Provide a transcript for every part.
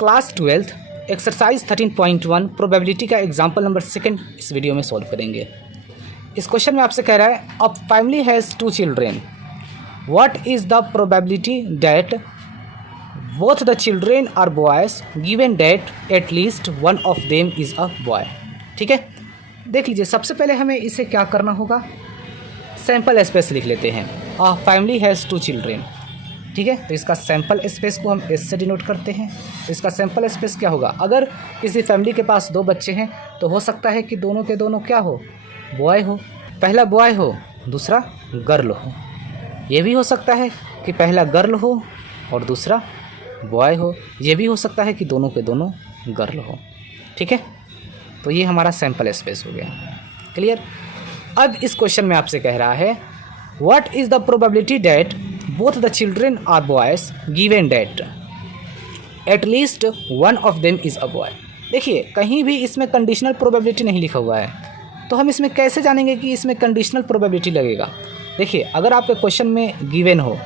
Class 12th exercise 13.1 probability का example number 2 इस video में सॉल्व करेंगे। इस क्वेश्चन में आपसे कह रहा है a family has 2 children, what is the probability that both the children are boys given that at least one of them is a boy. ठीक है, देख लीजिए, सबसे पहले हमें इसे क्या करना होगा, सैम्पल स्पेस लिख लेते हैं। अ फैमिली हैज़ 2 चिल्ड्रेन, ठीक है, तो इसका सैम्पल स्पेस को हम एस से डिनोट करते हैं। तो इसका सैम्पल स्पेस क्या होगा, अगर किसी फैमिली के पास 2 बच्चे हैं तो हो सकता है कि दोनों के दोनों क्या हो, बॉय हो, पहला बॉय हो दूसरा गर्ल हो। ये भी हो सकता है कि पहला गर्ल हो और दूसरा बॉय हो, ये भी हो सकता है कि दोनों के दोनों गर्ल हो। ठीक है, तो ये हमारा सैम्पल स्पेस हो गया। क्लियर। अब इस क्वेश्चन में आपसे कह रहा है what is the probability that both the children are boys given that at least one of them is a boy। देखिए, कहीं भी इसमें कंडीशनल प्रोबेबिलिटी नहीं लिखा हुआ है, तो हम इसमें कैसे जानेंगे कि इसमें कंडीशनल प्रोबेबिलिटी लगेगा। देखिए, अगर आपके क्वेश्चन में गिवन हो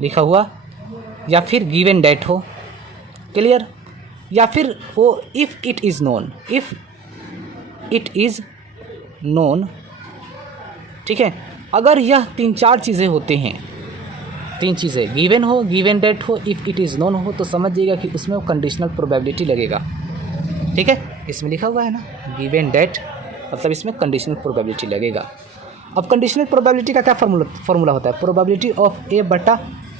लिखा हुआ या फिर गिवन डेट हो, क्लियर, या फिर हो if it is known, if it is known, ठीक है, अगर यह 3-4 चीज़ें होते हैं, 3 चीज़ें गिवन हो, गिवन डेट हो, इफ़ इट इज़ नोन हो, तो समझिएगा कि उसमें वो कंडीशनल प्रोबेबिलिटी लगेगा। ठीक है, इसमें लिखा हुआ है ना गिवन डेट, मतलब इसमें कंडीशनल प्रोबेबिलिटी लगेगा। अब कंडीशनल प्रोबेबिलिटी का क्या फार्मूला होता है, प्रोबेबिलिटी ऑफ ए बटा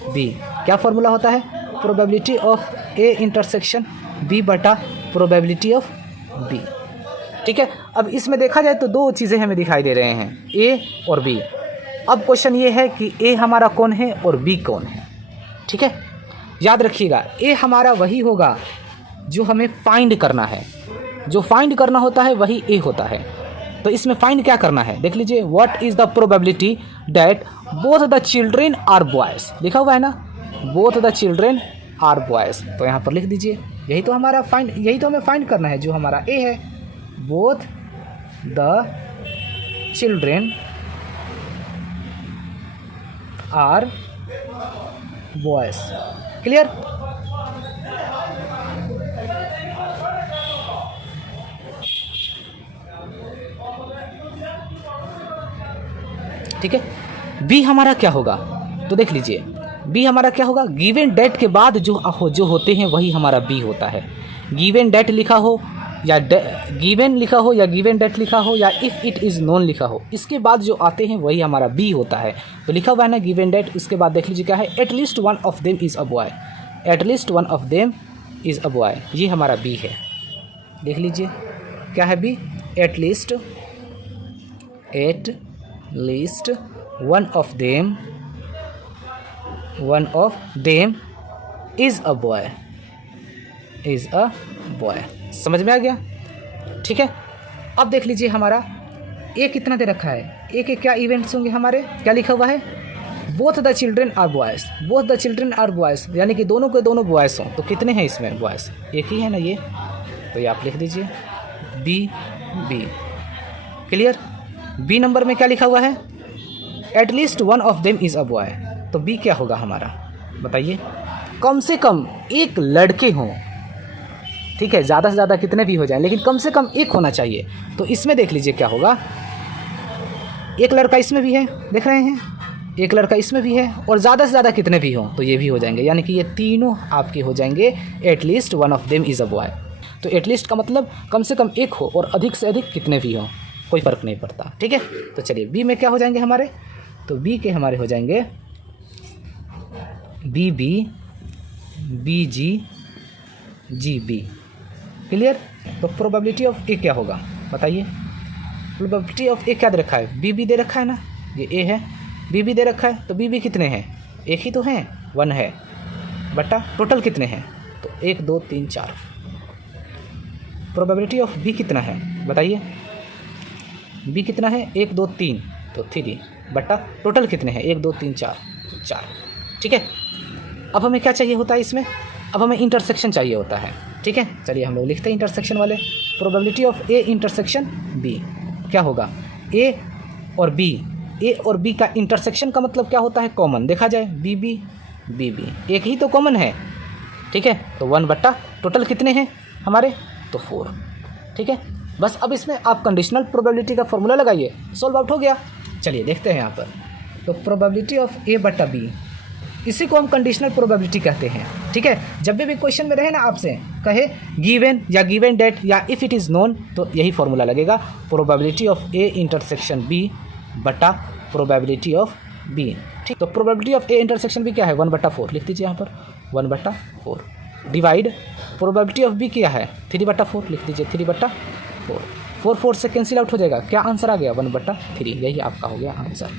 बी। क्या फार्मूला होता है, probability of A intersection B बटा प्रोबेबिलिटी ऑफ बी। ठीक है, अब इसमें देखा जाए तो 2 चीज़ें हमें दिखाई दे रहे हैं, ए और बी। अब क्वेश्चन ये है कि ए हमारा कौन है और बी कौन है। ठीक है, याद रखिएगा, ए हमारा वही होगा जो हमें फाइंड करना है, जो फाइंड करना होता है वही ए होता है। तो इसमें फाइंड क्या करना है, देख लीजिए, what is the probability that both the children are boys, लिखा हुआ है ना, both the children are boys, तो यहाँ पर लिख दीजिए, यही तो हमारा फाइंड, यही तो हमें फाइंड करना है, जो हमारा ए है, both the children are boys. Clear. ठीक है, बी हमारा क्या होगा, तो देख लीजिए, बी हमारा क्या होगा, गिवन डेट के बाद जो होते हैं वही हमारा बी होता है। गिवन डेट लिखा हो या गिवन लिखा हो या गिवन डेट लिखा हो या इफ़ इट इज़ नोन लिखा हो, इसके बाद जो आते हैं वही हमारा बी होता है। तो लिखा हुआ है ना गिवन डेट, इसके बाद देख लीजिए क्या है, at least one of them is a boy, at least one of them is a boy, ये हमारा बी है। देख लीजिए क्या है B, at least one of them is a boy, is a boy. समझ में आ गया। ठीक है, अब देख लीजिए हमारा ए कितना दे रखा है, ए के क्या इवेंट्स होंगे हमारे, क्या लिखा हुआ है, both the children are boys, both the children are boys, यानी कि दोनों के दोनों बॉयज़ हों। तो कितने हैं इसमें बॉयज़, एक ही है ना ये, तो ये आप लिख दीजिए B B. Clear. B number में क्या लिखा हुआ है, at least one of them is a boy, तो बी क्या होगा हमारा, बताइए, कम से कम एक लड़के हों। ठीक है, ज़्यादा से ज़्यादा कितने भी हो जाएं, लेकिन कम से कम एक होना चाहिए। तो इसमें देख लीजिए क्या होगा, एक लड़का इसमें भी है, देख रहे हैं, एक लड़का इसमें भी है, और ज़्यादा से ज़्यादा कितने भी हों तो ये भी हो जाएंगे, यानी कि ये तीनों आपके हो जाएंगे eight least one of them is a boy. तो एट लीस्ट का मतलब कम से कम एक हो और अधिक से अधिक कितने भी हों, कोई फ़र्क नहीं पड़ता। ठीक है, तो चलिए बी में क्या हो जाएंगे हमारे, तो बी के हमारे हो जाएंगे बी बी बी जी जी बी। क्लियर। तो प्रोबेबिलिटी ऑफ ए क्या होगा, बताइए, प्रोबेबिलिटी ऑफ ए क्या दे रखा है, बी बी दे रखा है ना, ये ए है, बी बी दे रखा है, तो बी बी कितने हैं, एक ही तो हैं, 1 है, बटा टोटल कितने हैं, तो 1 2 3 4। प्रोबेबिलिटी ऑफ बी कितना है बताइए, बी कितना है, 1 2 3, तो 3 बटा टोटल कितने हैं, 1 2 3 4, तो 4। ठीक है, अब हमें क्या चाहिए होता है इसमें, अब हमें इंटरसेक्शन चाहिए होता है। ठीक है, चलिए हम लोग लिखते हैं इंटरसेक्शन वाले, probability of A intersection B क्या होगा, ए और बी, ए और बी का इंटरसेक्शन का मतलब क्या होता है, कॉमन देखा जाए, बी बी बी बी, एक ही तो कॉमन है। ठीक है, तो 1 बट्टा टोटल कितने हैं हमारे, तो 4, ठीक है। बस अब इसमें आप कंडीशनल प्रोबेबिलिटी का फॉर्मूला लगाइए, सॉल्व आउट हो गया। चलिए देखते हैं यहाँ पर, तो प्रोबेबिलिटी ऑफ ए बट्टा बी, इसी को हम कंडीशनल प्रोबेबिलिटी कहते हैं, ठीक है। जब भी क्वेश्चन में रहे ना आपसे कहे गिवन या गिवन डेट या इफ़ इट इज़ नोन, तो यही फॉर्मूला लगेगा, probability of A intersection B बटा प्रोबेबिलिटी ऑफ बी, ठीक। तो प्रोबेबिलिटी ऑफ ए इंटरसेक्शन बी क्या है, 1/4 लिख दीजिए यहाँ पर, 1/4 डिवाइड प्रोबेबिलिटी ऑफ बी क्या है, 3/4 लिख दीजिए, 3/4, 4 4 से कैंसिल आउट हो जाएगा, क्या आंसर आ गया, 1/3, यही आपका हो गया आंसर।